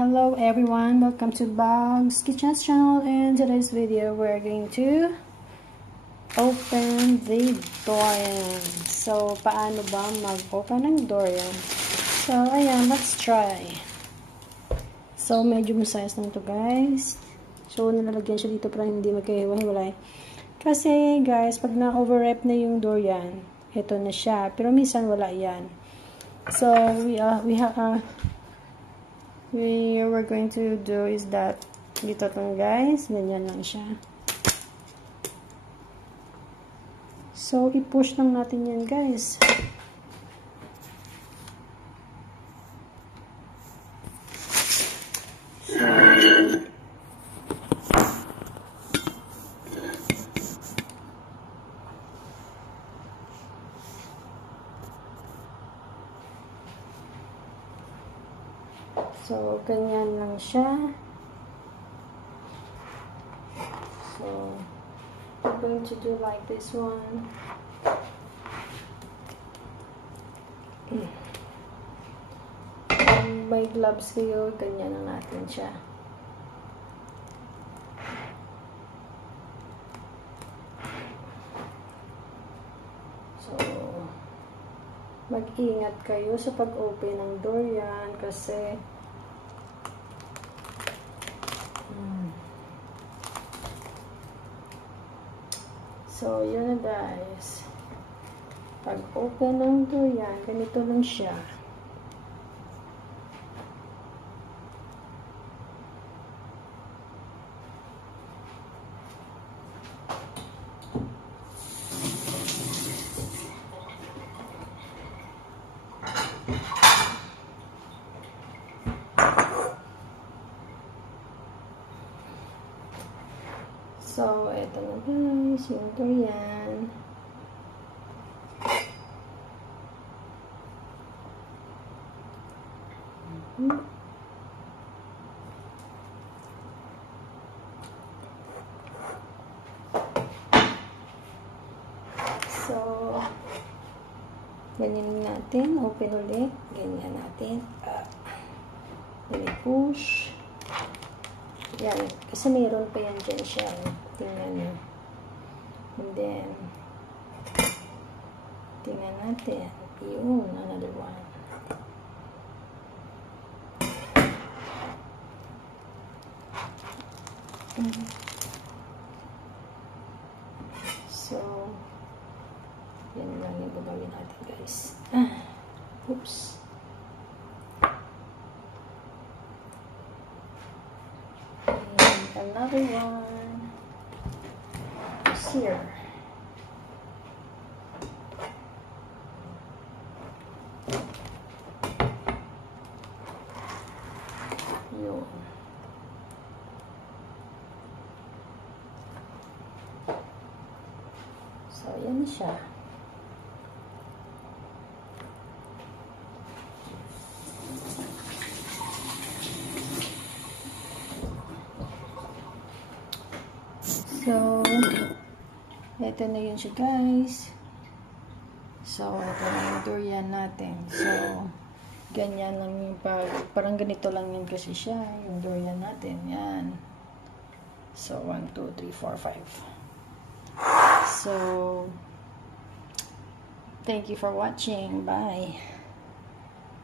Hello everyone, welcome to Bag's Kitchen channel. In today's video, we're going to open the durian. So, paano ba mag-open ng durian? So, ayan, let's try. So, medium size lang to guys. So, nalalagyan siya dito para hindi magkahiwa-hiwalay. Kasi guys, pag na-overwrap na yung durian, ito na siya. Pero minsan wala yan. So, we're going to do is that dito tong guys, ganyan lang siya. So, i-push lang natin yan guys. So, ganyan lang siya. So, I'm going to do like this one. Kung may gloves kayo, ganyan lang natin siya. So, mag-ingat kayo sa pag-open ng durian kasi so, yun na guys. Pag open ng durian, ganito lang siya. So, ito na guys, yung durian. So, ganyan natin. Open ulit. Ganyan natin. Push. Yan. Kasi mayroon pa yan dyan siya. Tingnan nyo. And then, tingnan natin. Yun. Another one. So, yan lang yung gagawin natin guys. Oops. Another one is here. Yun. So, yan siya. So, ito na yun siya guys. So, ito na yung durian natin. So, ganyan lang yung parang ganito lang yun kasi siya, yung durian natin. Yan. So, 1, 2, 3, 4, 5. So, thank you for watching. Bye.